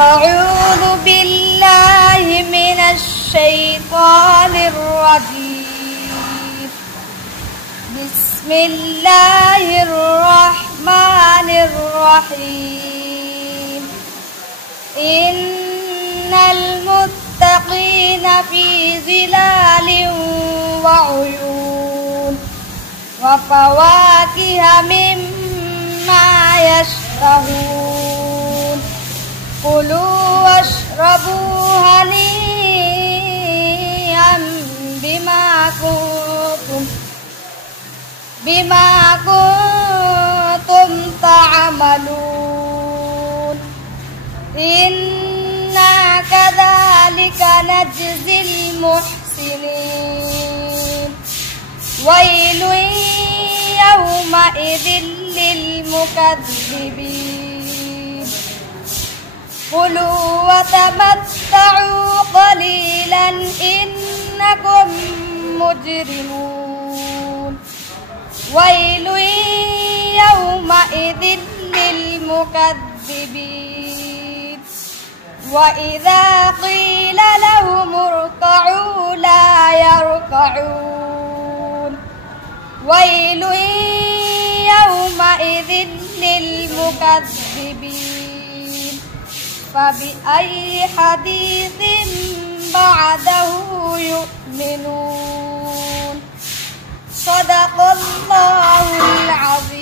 أعوذ بالله من الشيطان الرجيم. بسم الله الرحمن الرحيم. إن المتقين في ظلال وعيون وفواكه مما يشتهون. كلوا واشربوا هنيئا بما كنتم تعملون. إنا كذلك نجزي المحسنين. ويل يومئذ للمكذبين. كلوا وتمتعوا قليلا إنكم مجرمون. ويل يومئذ للمكذبين. وإذا قيل لهم اركعوا لا يركعون. ويل يومئذ للمكذبين. فبأي حديث بعده يؤمنون. صدق الله العظيم.